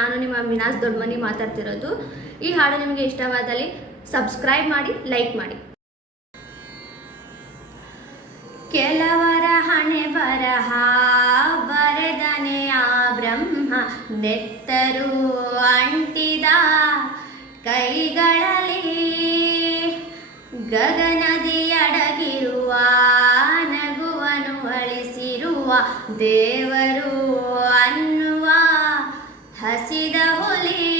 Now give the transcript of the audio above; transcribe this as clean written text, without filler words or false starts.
ನಾನು ನಿಮ್ಮ ಮಿನಾಸ್ ದೊಡ್ಡಮನಿ ಮಾತಾಡ್ತಿರೋದು. ಈ ಹಾಡು ನಿಮಗೆ ಇಷ್ಟವಾದಲ್ಲಿ ಸಬ್ಸ್ಕ್ರೈಬ್ ಮಾಡಿ, ಲೈಕ್ ಮಾಡಿ. ಕೆಲವರ ಹಣೆ ಬರಹ ಬರೆದನೆ ಆ ಬ್ರಹ್ಮ, ನೆತ್ತರು ಅಂಟಿದ ಕೈಗಳಲ್ಲಿ ಗಗನದಿ ಅಡಗಿರುವ ನಗುವನು ಅಳಿಸಿರುವ ದೇವರು ಅನ್ನುವ ಹಸಿದ ಹುಲಿ